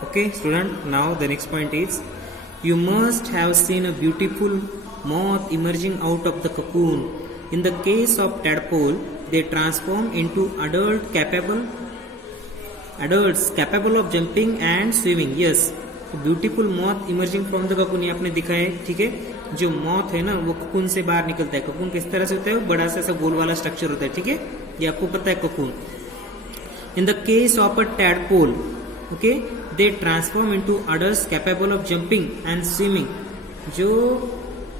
Okay, student, now the next point is you must have seen a beautiful moth emerging out of the cocoon. In the case of tadpole, they transform into adults capable of jumping and swimming. Yes, beautiful moth emerging from the cocoon, ये आपने दिखा है. ठीक है, जो moth है ना वो ककून से बाहर निकलता है. ककून किस तरह से होता है? वो बड़ा सा ऐसा गोल वाला स्ट्रक्चर होता है. ठीक है, ये आपको पता है cocoon. In the case of a tadpole, okay, they transform into adults capable of jumping and swimming. जो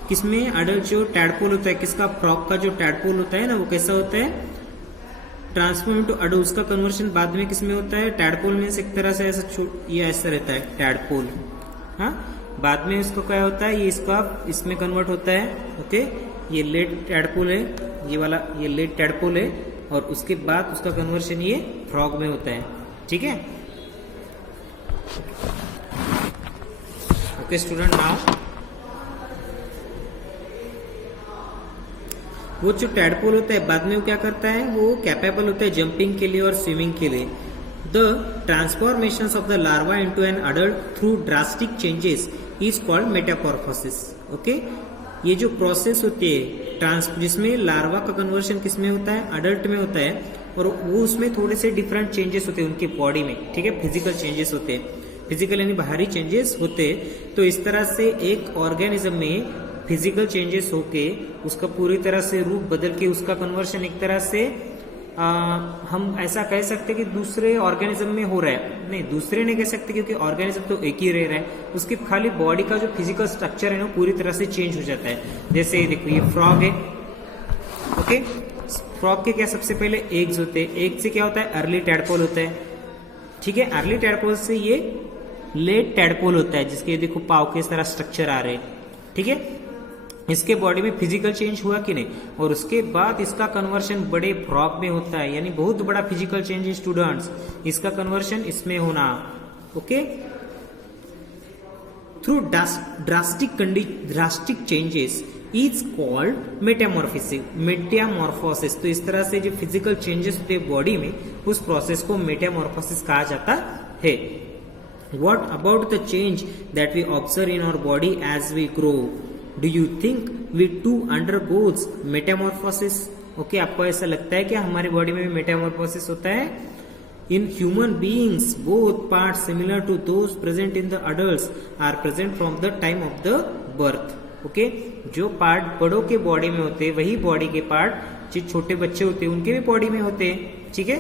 किसमें अडल्ट जो टैडपोल होता है, किसका फ्रॉग का जो टैडपोल होता है ना, वो कैसा होता है? Transform into adult. उसका कन्वर्शन बाद में किसमें होता है? टैडपोल में से एक तरह से ऐसा ये ऐसा रहता है टैडपोल. हाँ, बाद में उसको क्या होता है? ये इसका इसमें कन्वर्ट होता है. ओके, ये लेट टैडपोल है, ये वाला ये लेट टैडपोल है, और उसके बाद उसका कन्वर्शन ये फ्रॉग में होता है. ठीक है. ओके स्टूडेंट, नाउ वो जो टैडपोल होता है बाद में वो क्या करता है? वो कैपेबल होता है जंपिंग के लिए और स्विमिंग के लिए. The transformation of the larva into an adult through drastic changes is called Metamorphosis. Okay, ये जो प्रोसेस होती है जिसमें लार्वा का कन्वर्शन किसमें होता है? अडल्ट में होता है, और वो उसमें थोड़े से डिफरेंट चेंजेस होते हैं उनके बॉडी में. ठीक है, फिजिकल चेंजेस होते हैं, फिजिकल यानी बाहरी चेंजेस होते हैं. तो इस तरह से एक ऑर्गेनिज्म में फिजिकल चेंजेस होके उसका पूरी तरह से रूप बदल के उसका कन्वर्शन एक तरह से हम ऐसा कह सकते कि दूसरे ऑर्गेनिज्म में हो रहा है. नहीं, दूसरे नहीं कह सकते, क्योंकि ऑर्गेनिज्म तो एक ही रह रहा है. उसकी खाली बॉडी का जो फिजिकल स्ट्रक्चर है ना पूरी तरह से चेंज हो जाता है. जैसे देखो ये फ्रॉग है. ओके, फ्रॉग के क्या सबसे पहले एग्स होते हैं. एग से क्या होता है? अर्ली टैडपोल होता है. ठीक है, अर्ली टैडपोल से ये लेट टैडपोल होता है, जिसके देखो पाव के इस तरह स्ट्रक्चर आ रहे हैं. ठीक है, इसके बॉडी में फिजिकल चेंज हुआ कि नहीं, और उसके बाद इसका कन्वर्शन बड़े फ्रॉग में होता है, यानी बहुत बड़ा फिजिकल चेंज है स्टूडेंट्स, इसका कन्वर्शन इसमें होना. Okay, through drastic changes is called Metamorphosis. तो इस तरह से जो फिजिकल चेंजेस होते हैं बॉडी में, उस प्रोसेस को मेटामॉर्फोसिस कहा जाता है. What about the change that we observe in our body as we grow? Do you think we too undergoes metamorphosis? Okay, आपको ऐसा लगता है कि हमारी बॉडी में भी मेटामॉर्फोसिस होता है? In human beings, both parts similar to those present in the adults are present from the time of the birth. Okay, जो पार्ट बड़ों के बॉडी में होते हैं वही बॉडी के पार्ट जो छोटे बच्चे होते हैं उनके भी बॉडी में होते हैं. ठीक है.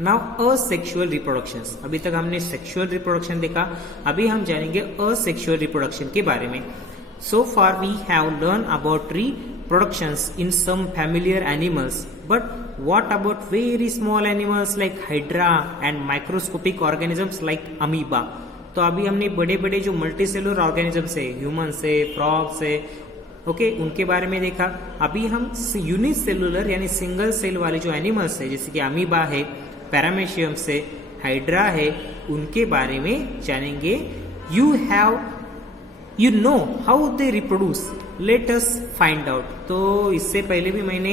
Now asexual reproduction. अभी तक हमने सेक्सुअल रिप्रोडक्शन देखा, अभी हम जानेंगे असेक्सुअल रिप्रोडक्शन के बारे में. So far we have learned about reproductions in some familiar animals, but what about very small animals like hydra and microscopic organisms like amoeba? तो अभी हमने बड़े बड़े जो मल्टीसेलुलर ऑर्गेनिजम्स है, ह्यूमन से, फ्रॉग से, ओके, उनके बारे में देखा. अभी हम यूनिसेलुलर यानी सिंगल सेल वाले जो एनिमल्स है, जैसे कि अमीबा है, पैरामेशियम से, हाइड्रा है, उनके बारे में जानेंगे. You know how they reproduce. Let us find out. तो इससे पहले भी मैंने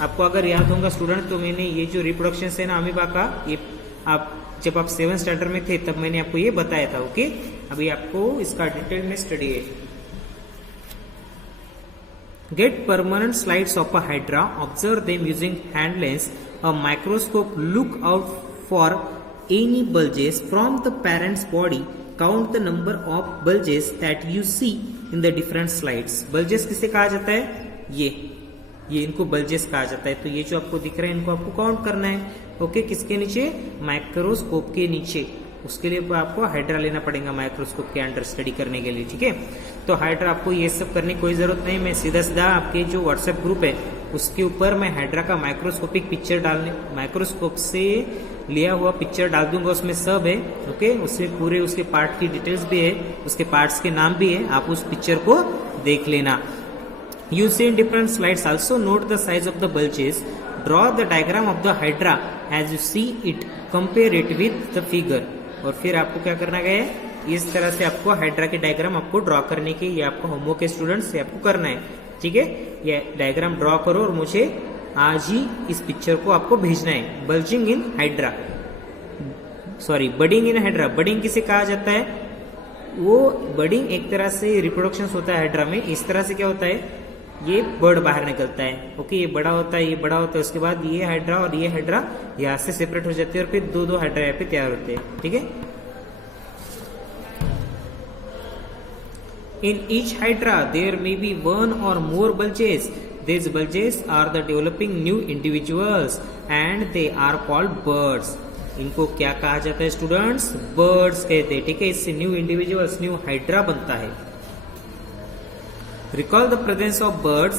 आपको अगर याद होगा स्टूडेंट, तो मैंने ये जो रिप्रोडक्शन है ना अमीबा का, ये आप जब आप 7th स्टैंडर्ड में थे तब मैंने आपको ये बताया था. ओके, अभी आपको इसका डिटेल में स्टडी है. Get permanent slides of a hydra, observe them using hand lens, a microscope, look out for any bulges from the parent's body, count the number of bulges that you see in the different slides. bulges किसे कहा जाता है? ये इनको bulges कहा जाता है. तो ये जो आपको दिख रहा है इनको आपको काउंट करना है. ओके, किसके नीचे? माइक्रोस्कोप के नीचे. उसके लिए आपको हाइड्रा लेना पड़ेगा माइक्रोस्कोप के अंडर स्टडी करने के लिए. ठीक है, तो हाइड्रा आपको ये सब करने की कोई जरूरत नहीं. मैं सीधा आपके जो व्हाट्सएप ग्रुप है उसके ऊपर मैं हाइड्रा का माइक्रोस्कोपिक पिक्चर माइक्रोस्कोप से लिया हुआ पिक्चर डाल दूंगा. उसमें सब है. ओके, उसमें पूरे उसके पार्ट की डिटेल्स भी है, उसके पार्ट्स के नाम भी है. आप उस पिक्चर को देख लेना. You see in different slides also note the size of the bulges. Draw the diagram of the hydra as you see it, compare it with the figure. और फिर आपको क्या करना है? इस तरह से आपको हाइड्रा के डायग्राम आपको ड्रॉ करने के, ये आपको होमवर्क के स्टूडेंट्स से आपको करना है. ठीक है, ये डायग्राम ड्रॉ करो और मुझे आज ही इस पिक्चर को आपको भेजना है. Bulging in hydra. Sorry budding in hydra, budding किसे कहा जाता है, वो बडिंग एक तरह से रिप्रोडक्शन होता है हाइड्रा में। इस तरह से क्या होता है, ये बर्ड बाहर निकलता है, ओके, ये बड़ा होता है, ये बड़ा होता है, उसके बाद ये हाइड्रा और ये हाइड्रा यहाँ से सेपरेट हो जाते हैं और फिर दो दो हाइड्रा यहाँ पे तैयार होते हैं, ठीक है। In each hydra there may be one or more bulges. These bulges are the developing new individuals and they are called birds. इनको क्या कहा जाता है स्टूडेंट्स, बर्ड्स कहते हैं, ठीक है। इससे न्यू इंडिविजुअल्स, न्यू हाइड्रा बनता है। Recall the presence of birds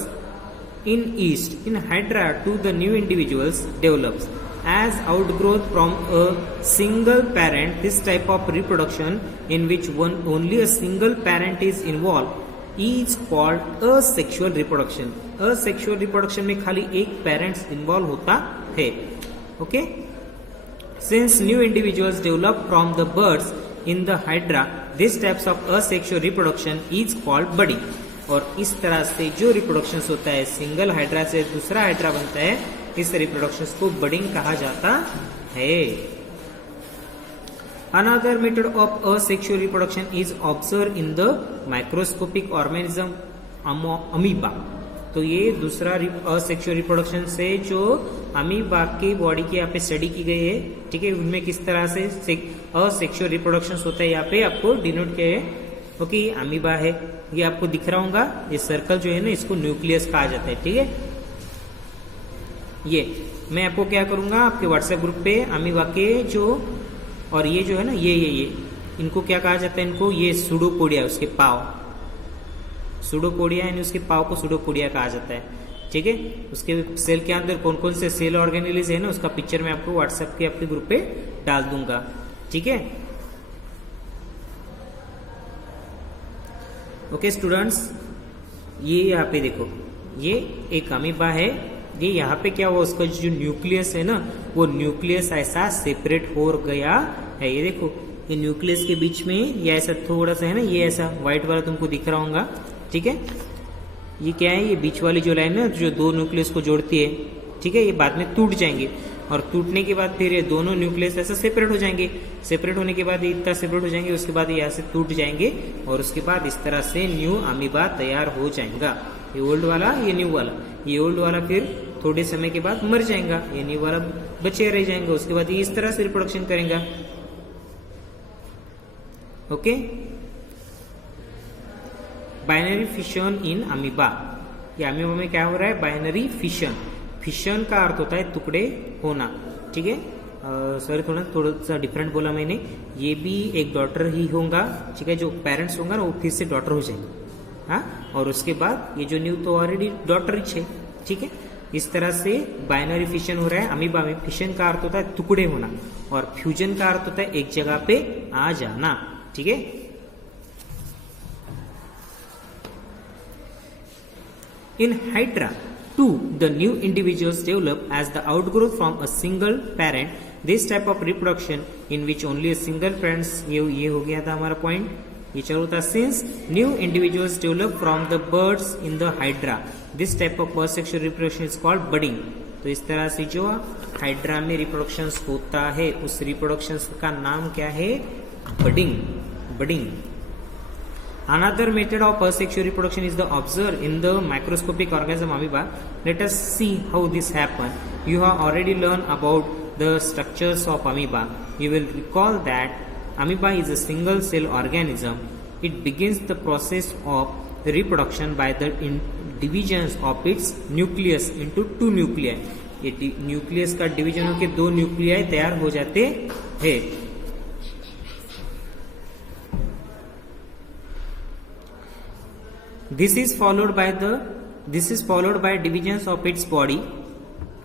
in yeast in hydra to the new individuals develops as outgrowth from a single parent. This type of reproduction in which only a single parent is involved is called asexual reproduction. Asexual reproduction में खाली एक parents involve होता है, okay. Since new individuals develop from the birds in the hydra, this types of asexual reproduction is called budding. और इस तरह से जो रिप्रोडक्शन होता है, सिंगल हाइड्रा से दूसरा हाइड्रा बनता है, इस रिप्रोडक्शन को बडिंग कहा जाता है। Another method of asexual reproduction is observed in the microscopic organism amoeba. तो ये दूसरा असेक्सुअल रिप्रोडक्शन से जो अमीबा की बॉडी की यहाँ पे स्टडी की गई है, ठीक है, उनमें किस तरह से असेक्सुअल रिप्रोडक्शन होता है, यहाँ पे आपको डिनोट किया है, ओके। ये अमीबा है, ये आपको दिख रहा होगा, ये सर्कल जो है ना इसको न्यूक्लियस कहा जाता है, ठीक है। ये मैं आपको क्या करूंगा, आपके व्हाट्सएप ग्रुप पे अमीबा के जो, और ये जो है ना ये इनको क्या कहा जाता है, इनको ये सूडोपोडिया, उसके पाव सूडोपोडिया, यानी उसके पाव को सूडोपोडिया कहा जाता है, ठीक है। उसके सेल के अंदर कौन कौन से सेल ऑर्गेनेलिज है ना, उसका पिक्चर मैं आपको व्हाट्सएप के आपके ग्रुप पे डाल दूंगा, ठीक है। ओके स्टूडेंट्स, ये यहाँ पे देखो, ये एक अमीबा है, ये यहाँ पे क्या हुआ, उसका जो न्यूक्लियस है ना, वो न्यूक्लियस ऐसा सेपरेट हो गया है। ये देखो, ये न्यूक्लियस के बीच में ये ऐसा थोड़ा सा है ना, ये ऐसा व्हाइट वाला तुमको दिख रहा होगा, ठीक है। ये क्या है, ये बीच वाली जो लाइन है जो दो न्यूक्लियस को जोड़ती है, ठीक है, ये बाद में टूट जाएंगे और टूटने के बाद फिर ये दोनों न्यूक्लियस ऐसा सेपरेट हो जाएंगे। सेपरेट होने के बाद ये इतना सेपरेट हो जाएंगे, उसके बाद ये यहाँ से टूट जाएंगे और उसके बाद इस तरह से न्यू अमीबा तैयार हो जाएगा। ये ओल्ड वाला, ये न्यू वाला, ये ओल्ड वाला फिर थोड़े समय के बाद मर जाएगा, ये न्यू वाला बचे रह जाएंगे, उसके बाद ये इस तरह से रिप्रोडक्शन करेगा, okay. Binary fission in amoeba, ये अमीबा में क्या हो रहा है, बाइनरी फिशन। फिशन का अर्थ होता है टुकड़े होना, ठीक है। सॉरी, थोड़ा सा डिफरेंट बोला मैंने। ये भी एक डॉटर ही होगा, ठीक है, जो पेरेंट्स होंगे ना वो फिर से डॉटर हो जाएंगे, हाँ। और उसके बाद ये जो न्यू तो ऑलरेडी डॉटर ही है, ठीक है। इस तरह से बाइनरी फिशन हो रहा है अमीबा में। फिशन का अर्थ होता है टुकड़े होना और फ्यूजन का अर्थ होता है एक जगह पे आ जाना, ठीक है। In Hydra, too, the new individuals develop as the outgrowth from a single parent. This type of reproduction in which only a single parents, ये हो गया था हमारा पॉइंट, ये चलो था। Since new individuals develop from the birds in the Hydra, this type of asexual reproduction is called budding. तो इस तरह से जो हाइड्रा में रिप्रोडक्शन होता है, उस रिप्रोडक्शन का नाम क्या है, budding. Budding. Another method of asexual reproduction is the observed in the microscopic organism amoeba. Let us see how this happens. You have already learned about the structures of amoeba. You will recall that amoeba is a single cell organism. It begins the process of reproduction by the divisions of its nucleus into two nuclei. ये nucleus का division होकर दो nuclei तैयार हो जाते हैं। This is followed by divisions of its body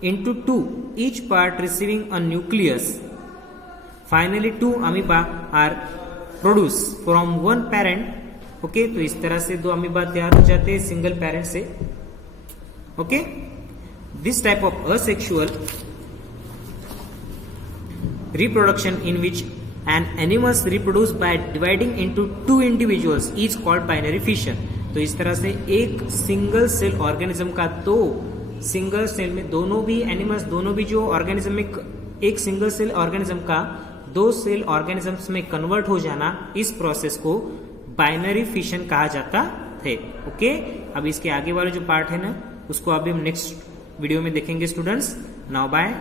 into two, each part receiving a nucleus. Finally, two amoeba are produced from one parent. Okay, तो इस तरह से दो अमीबा तैयार हो जाते हैं सिंगल पेरेंट से, okay. This type of asexual reproduction in which an animal reproduced by dividing into two individuals is called binary fission. तो इस तरह से एक सिंगल सेल ऑर्गेनिज्म का दो सिंगल सेल में दोनों भी एनिमल्स, दोनों भी जो ऑर्गेनिज्म में एक सिंगल सेल ऑर्गेनिज्म का दो सेल ऑर्गेनिजम्स में कन्वर्ट हो जाना, इस प्रोसेस को बाइनरी फिशन कहा जाता है। ओके, अब इसके आगे वाला जो पार्ट है ना, उसको अभी हम नेक्स्ट वीडियो में देखेंगे स्टूडेंट्स। Now bye.